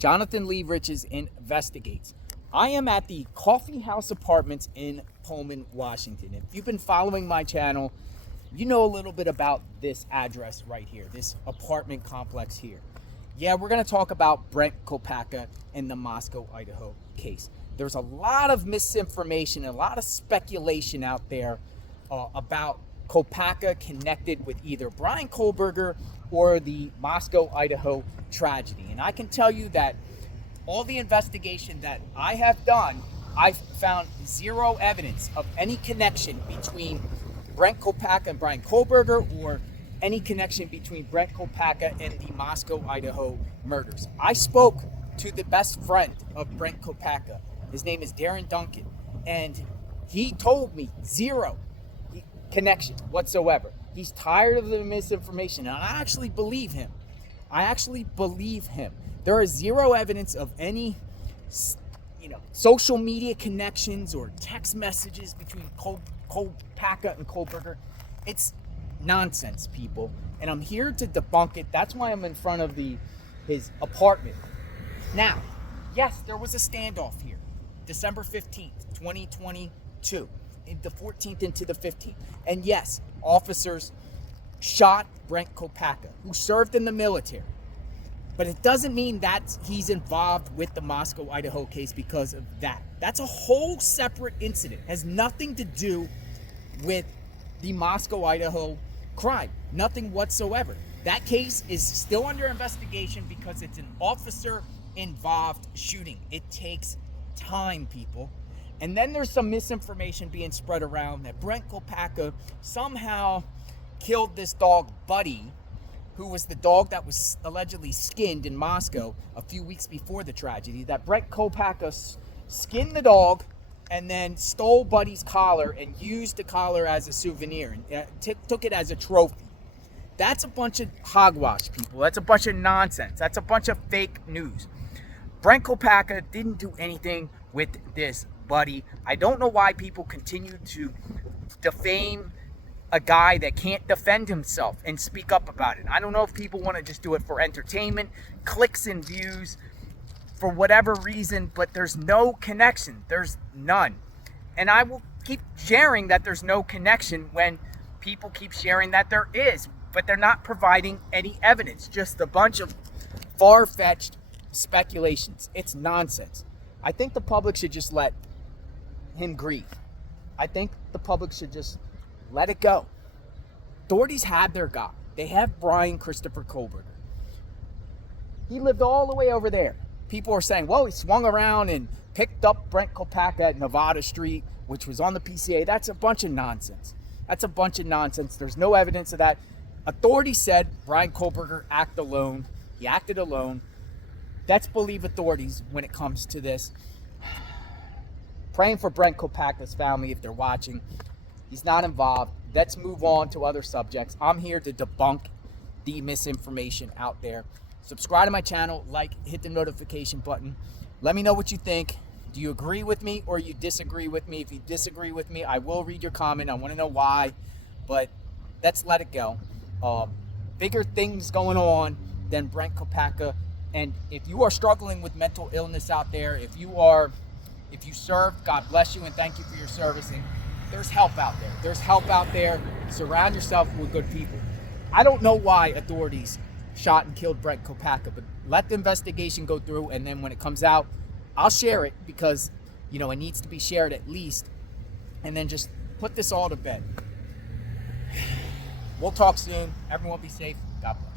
Jonathan Lee Riches investigates. I am at the Coffee House Apartments in Pullman, Washington. If you've been following my channel, you know a little bit about this address right here, this apartment complex here. Yeah, we're going to talk about Brent Kopacka and the Moscow, Idaho case. There's a lot of misinformation and a lot of speculation out there about Kopacka connected with either Bryan Kohberger or the Moscow, Idaho tragedy. And I can tell you that all the investigation that I have done, I've found zero evidence of any connection between Brent Kopacka and Bryan Kohberger, or any connection between Brent Kopacka and the Moscow, Idaho murders. I spoke to the best friend of Brent Kopacka. His name is Darren Duncan, and he told me zero connection whatsoever. He's tired of the misinformation, and I actually believe him. There is zero evidence of any, social media connections or text messages between Kopacka and Kohberger. It's nonsense, people, and I'm here to debunk it. That's why I'm in front of his apartment. Now, yes, there was a standoff here, December 15th, 2022, the 14th into the 15th, and yes, officers shot Brent Kopacka, who served in the military. But it doesn't mean that he's involved with the Moscow, Idaho case because of that. That's a whole separate incident. It has nothing to do with the Moscow, Idaho crime. Nothing whatsoever. That case is still under investigation because it's an officer-involved shooting. It takes time, people. And then there's some misinformation being spread around that Brent Kopacka somehow killed this dog, Buddy, who was the dog that was allegedly skinned in Moscow a few weeks before the tragedy. That Brent Kopacka skinned the dog and then stole Buddy's collar and used the collar as a souvenir and took it as a trophy. That's a bunch of hogwash, people. That's a bunch of nonsense. That's a bunch of fake news. Brent Kopacka didn't do anything with this Buddy. I don't know why people continue to defame a guy that can't defend himself and speak up about it. I don't know if people want to just do it for entertainment, clicks and views, for whatever reason, but there's no connection. There's none. And I will keep sharing that there's no connection when people keep sharing that there is, but they're not providing any evidence, just a bunch of far-fetched speculations. It's nonsense. I think the public should just let him grieve. I think the public should just let it go. Authorities had their guy. They have Bryan Christopher Kohberger. He lived all the way over there. People are saying, well, he swung around and picked up Brent Kopacka at Nevada Street, which was on the PCA. That's a bunch of nonsense. There's no evidence of that. Authorities said Bryan Kohberger acted alone. He acted alone. Let's believe authorities when it comes to this. Praying for Brent Kopacka's family if they're watching. He's not involved. Let's move on to other subjects. I'm here to debunk the misinformation out there. Subscribe to my channel, hit the notification button. Let me know what you think. Do you agree with me or you disagree with me? If you disagree with me, I will read your comment. I want to know why, but let's let it go. Bigger things going on than Brent Kopacka. And if you are struggling with mental illness out there, if you served, God bless you and thank you for your service. And there's help out there. Surround yourself with good people. I don't know why authorities shot and killed Brent Kopacka, but let the investigation go through, and then when it comes out, I'll share it because, it needs to be shared at least, and then just put this all to bed. We'll talk soon. Everyone be safe. God bless.